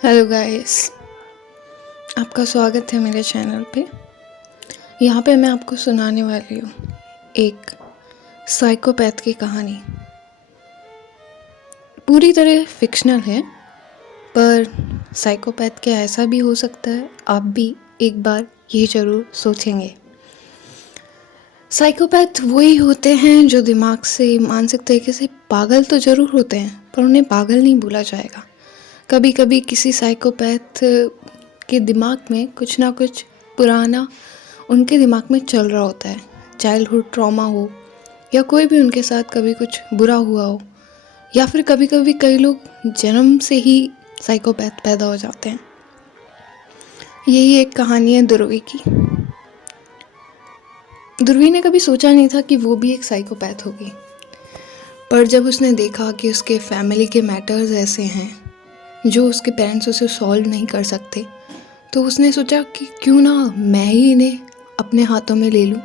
Hello guys, आपका स्वागत है मेरे चैनल पे। यहाँ पे मैं आपको सुनाने वाली हूँ एक साइकोपैथ की कहानी। पूरी तरह फिक्शनल है, पर साइकोपैथ क्या ऐसा भी हो सकता है? आप भी एक बार ये ज़रूर सोचेंगे। साइकोपैथ वही होते हैं जो दिमाग से मानसिक तरीके से पागल तो ज़रूर होते हैं, पर उन्हें पागल नहीं बोला जाएगा। कभी कभी किसी साइकोपैथ के दिमाग में कुछ ना कुछ पुराना उनके दिमाग में चल रहा होता है। चाइल्डहुड ट्रॉमा हो, या कोई भी उनके साथ कभी कुछ बुरा हुआ हो, या फिर कभी कभी कई लोग जन्म से ही साइकोपैथ पैदा हो जाते हैं। यही एक कहानी है ध्रुवी की। ध्रुवी ने कभी सोचा नहीं था कि वो भी एक साइकोपैथ होगी, पर जब उसने देखा कि उसके फैमिली के मैटर्स ऐसे हैं जो उसके पेरेंट्स उसे सॉल्व नहीं कर सकते, तो उसने सोचा कि क्यों ना मैं ही इन्हें अपने हाथों में ले लूं।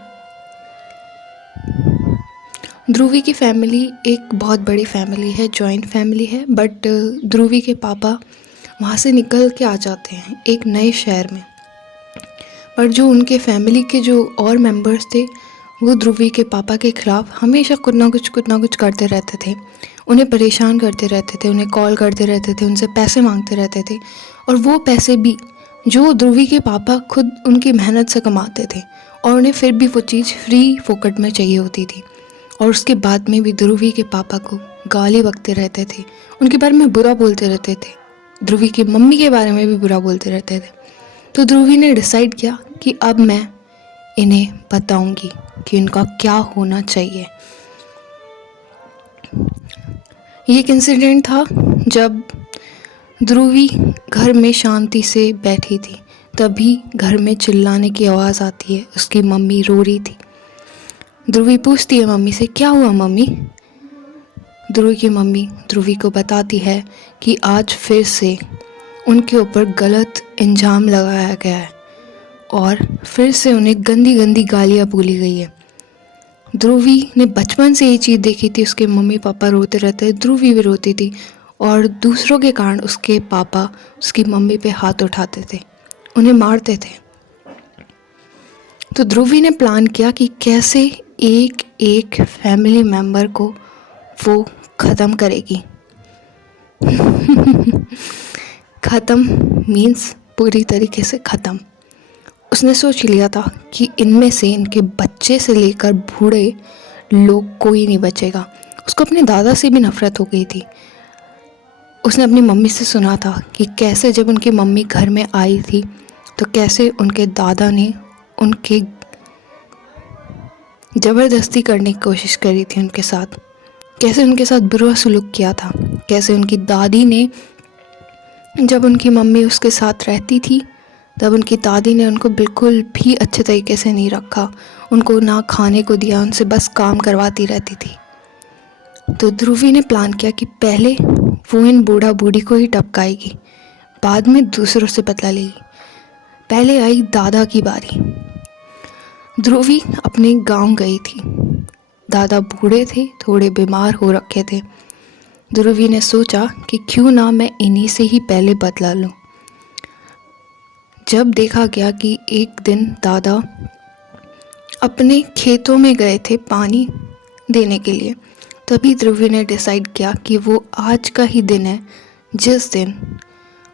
ध्रुवी की फैमिली एक बहुत बड़ी फैमिली है, जॉइंट फैमिली है, बट ध्रुवी के पापा वहाँ से निकल के आ जाते हैं एक नए शहर में। पर जो उनके फैमिली के जो और मेंबर्स थे, वो ध्रुवी के पापा के खिलाफ हमेशा कुछ ना कुछ करते रहते थे। उन्हें परेशान करते रहते थे, उन्हें कॉल करते रहते थे, उनसे पैसे मांगते रहते थे, और वो पैसे भी जो ध्रुवी के पापा खुद उनकी मेहनत से कमाते थे, और उन्हें फिर भी वो चीज़ फ्री फोकट में चाहिए होती थी। और उसके बाद में भी ध्रुवी के पापा को गाली बकते रहते थे, उनके बारे में बुरा बोलते रहते थे, ध्रुवी की मम्मी के बारे में भी बुरा बोलते रहते थे। तो ध्रुवी ने डिसाइड किया कि अब मैं इन्हें बताऊंगी कि इनका क्या होना चाहिए। ये एक इंसिडेंट था जब ध्रुवी घर में शांति से बैठी थी, तभी घर में चिल्लाने की आवाज़ आती है। उसकी मम्मी रो रही थी। ध्रुवी पूछती है मम्मी से, क्या हुआ मम्मी? ध्रुवी की मम्मी ध्रुवी को बताती है कि आज फिर से उनके ऊपर गलत इल्ज़ाम लगाया गया है और फिर से उन्हें गंदी गंदी गालियाँ बोली गई है। ध्रुवी ने बचपन से ये चीज़ देखी थी, उसके मम्मी पापा रोते रहते, ध्रुवी भी रोती थी, और दूसरों के कारण उसके पापा उसकी मम्मी पे हाथ उठाते थे, उन्हें मारते थे। तो ध्रुवी ने प्लान किया कि कैसे एक एक फैमिली मेम्बर को वो ख़त्म करेगी। ख़त्म मीन्स पूरी तरीके से ख़त्म। उसने सोच लिया था कि इनमें से इनके बच्चे से लेकर बूढ़े लोग कोई नहीं बचेगा। उसको अपने दादा से भी नफ़रत हो गई थी। उसने अपनी मम्मी से सुना था कि कैसे जब उनकी मम्मी घर में आई थी तो कैसे उनके दादा ने उनके ज़बरदस्ती करने की कोशिश करी थी उनके साथ, कैसे उनके साथ बुरा सलूक किया था, कैसे उनकी दादी ने जब उनकी मम्मी उसके साथ रहती थी तब उनकी दादी ने उनको बिल्कुल भी अच्छे तरीके से नहीं रखा, उनको ना खाने को दिया, उनसे बस काम करवाती रहती थी। तो ध्रुवी ने प्लान किया कि पहले वो इन बूढ़ा बूढ़ी को ही टपकाएगी, बाद में दूसरों से बदला लेगी। पहले आई दादा की बारी। ध्रुवी अपने गांव गई थी। दादा बूढ़े थे, थोड़े बीमार हो रखे थे। ध्रुवी ने सोचा कि क्यों ना मैं इन्हीं से ही पहले बदला लूं। जब देखा गया कि एक दिन दादा अपने खेतों में गए थे पानी देने के लिए, तभी ध्रुवी ने डिसाइड किया कि वो आज का ही दिन है जिस दिन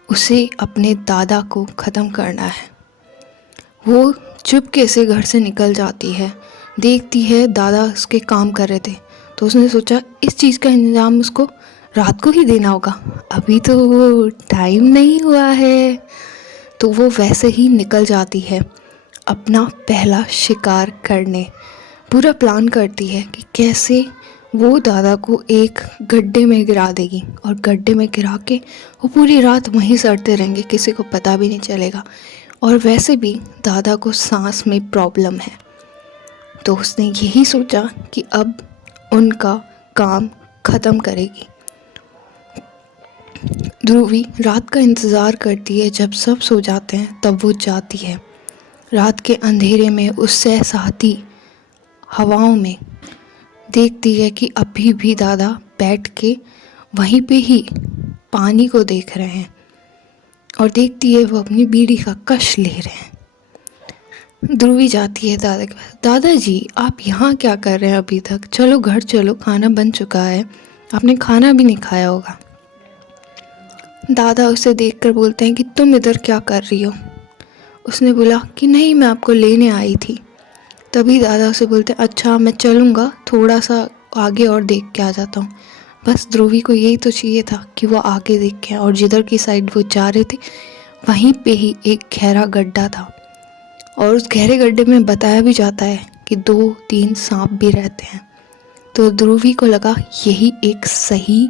उसे अपने दादा को ख़त्म करना है। वो चुपके से घर से निकल जाती है, देखती है दादा उसके काम कर रहे थे, तो उसने सोचा इस चीज़ का इंतजाम उसको रात को ही देना होगा, अभी तो वो टाइम नहीं हुआ है। तो वो वैसे ही निकल जाती है अपना पहला शिकार करने। पूरा प्लान करती है कि कैसे वो दादा को एक गड्ढे में गिरा देगी, और गड्ढे में गिरा के वो पूरी रात वहीं सड़ते रहेंगे, किसी को पता भी नहीं चलेगा। और वैसे भी दादा को सांस में प्रॉब्लम है, तो उसने यही सोचा कि अब उनका काम ख़त्म करेगी। ध्रुवी रात का इंतज़ार करती है, जब सब सो जाते हैं तब वो जाती है। रात के अंधेरे में उस सहसाती हवाओं में देखती है कि अभी भी दादा बैठ के वहीं पे ही पानी को देख रहे हैं। और देखती है वो अपनी बीड़ी का कश ले रहे हैं। ध्रुवी जाती है दादा के पास। दादाजी आप यहाँ क्या कर रहे हैं अभी तक? चलो घर चलो, खाना बन चुका है, आपने खाना भी नहीं खाया होगा। दादा उसे देखकर बोलते हैं कि तुम इधर क्या कर रही हो? उसने बोला कि नहीं, मैं आपको लेने आई थी। तभी दादा उसे बोलते हैं अच्छा मैं चलूँगा, थोड़ा सा आगे और देख के आ जाता हूँ। बस ध्रुवी को यही तो चाहिए था कि वो आगे देख के, और जिधर की साइड वो जा रहे थे वहीं पे ही एक गहरा गड्ढा था, और उस गहरे गड्ढे में बताया भी जाता है कि 2-3 सांप भी रहते हैं। तो ध्रुवी को लगा यही एक सही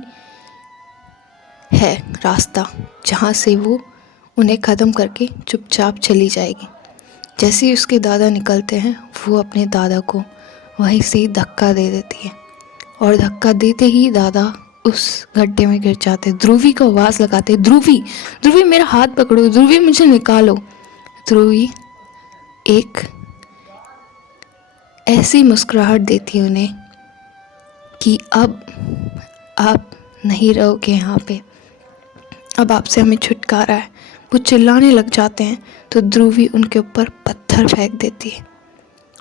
है रास्ता जहाँ से वो उन्हें ख़त्म करके चुपचाप चली जाएगी। जैसे ही उसके दादा निकलते हैं वो अपने दादा को वहीं से धक्का दे देती है, और धक्का देते ही दादा उस गड्ढे में गिर जाते। ध्रुवी को आवाज़ लगाते, ध्रुवी ध्रुवी मेरा हाथ पकड़ो, ध्रुवी मुझे निकालो। ध्रुवी एक ऐसी मुस्कुराहट देती है उन्हें कि अब आप नहीं रहोगे यहाँ पे, अब आपसे हमें छुटकारा है। वो चिल्लाने लग जाते हैं तो ध्रुवी उनके ऊपर पत्थर फेंक देती है,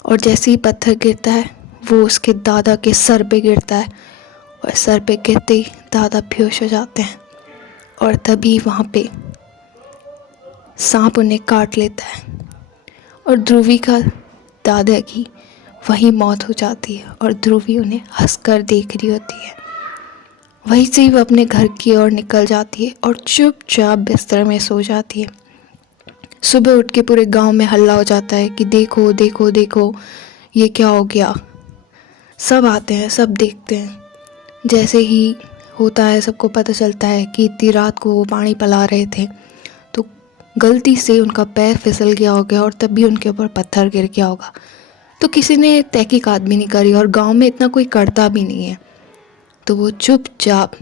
और जैसे ही पत्थर गिरता है वो उसके दादा के सर पे गिरता है, और सर पे गिरते ही दादा बेहोश हो जाते हैं। और तभी वहाँ पे सांप उन्हें काट लेता है, और ध्रुवी का दादा की वही मौत हो जाती है, और ध्रुवी उन्हें हंसकर देख रही होती है। वहीं से ही वो अपने घर की ओर निकल जाती है और चुपचाप बिस्तर में सो जाती है। सुबह उठ के पूरे गांव में हल्ला हो जाता है कि देखो देखो देखो ये क्या हो गया। सब आते हैं, सब देखते हैं। जैसे ही होता है सबको पता चलता है कि इतनी रात को वो पानी पिला रहे थे तो गलती से उनका पैर फिसल गया होगा, और तभी उनके ऊपर पत्थर गिर गया होगा। तो किसी ने तहकीकात भी नहीं करी, और गांव में इतना कोई करता भी नहीं है। तो वो चुपचाप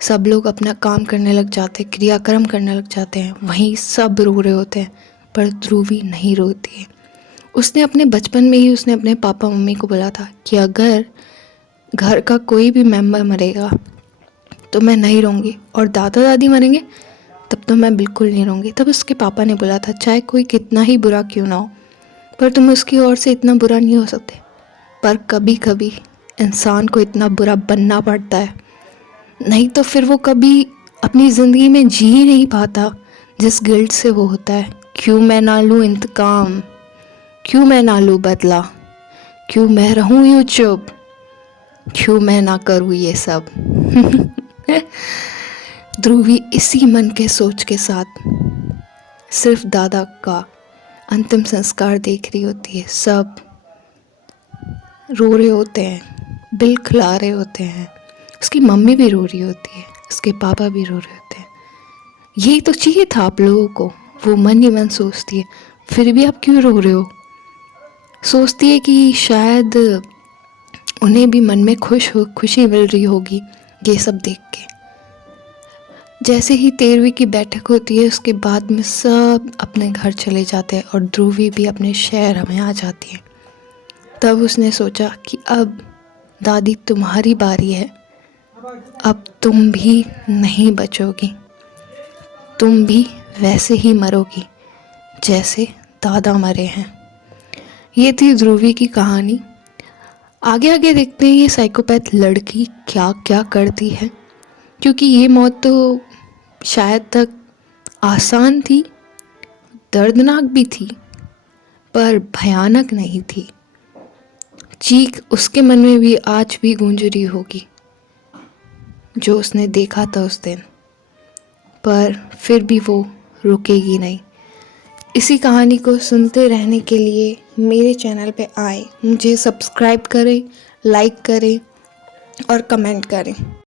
सब लोग अपना काम करने लग जाते, क्रियाक्रम करने लग जाते हैं। वहीं सब रो रहे होते हैं, पर ध्रुवी नहीं रोती है। उसने अपने बचपन में ही उसने अपने पापा मम्मी को बोला था कि अगर घर का कोई भी मेंबर मरेगा तो मैं नहीं रोऊंगी, और दादा दादी मरेंगे तब तो मैं बिल्कुल नहीं रोऊंगी। तब उसके पापा ने बोला था चाहे कोई कितना ही बुरा क्यों ना हो, पर तुम उसकी ओर से इतना बुरा नहीं हो सकते। पर कभी कभी इंसान को इतना बुरा बनना पड़ता है, नहीं तो फिर वो कभी अपनी ज़िंदगी में जी ही नहीं पाता जिस गिल्ट से वो होता है। क्यों मैं ना लूँ इंतकाम, क्यों मैं ना लूँ बदला, क्यों मैं रहूँ यूँ चुप, क्यों मैं ना करूँ ये सब। ध्रुवी इसी मन के सोच के साथ सिर्फ दादा का अंतिम संस्कार देख रही होती है। सब रो रहे होते हैं, बिल खिला रहे होते हैं, उसकी मम्मी भी रो रही होती है, उसके पापा भी रो रहे होते हैं। यही तो चाहिए था आप लोगों को, वो मन ही मन सोचती है। फिर भी आप क्यों रो रहे हो? सोचती है कि शायद उन्हें भी मन में खुशी मिल रही होगी ये सब देख के। जैसे ही 13वीं की बैठक होती है उसके बाद में सब अपने घर चले जाते हैं, और ध्रुवी भी अपने शहर में आ जाती है। तब उसने सोचा कि अब दादी तुम्हारी बारी है, अब तुम भी नहीं बचोगी, तुम भी वैसे ही मरोगी जैसे दादा मरे हैं। ये थी ध्रुवी की कहानी। आगे आगे देखते हैं ये साइकोपैथ लड़की क्या क्या करती है, क्योंकि ये मौत तो शायद तक आसान थी, दर्दनाक भी थी, पर भयानक नहीं थी। चीख उसके मन में भी आज भी गूंज रही होगी जो उसने देखा था उस दिन, पर फिर भी वो रुकेगी नहीं। इसी कहानी को सुनते रहने के लिए मेरे चैनल पे आए, मुझे सब्सक्राइब करें, लाइक करें और कमेंट करें।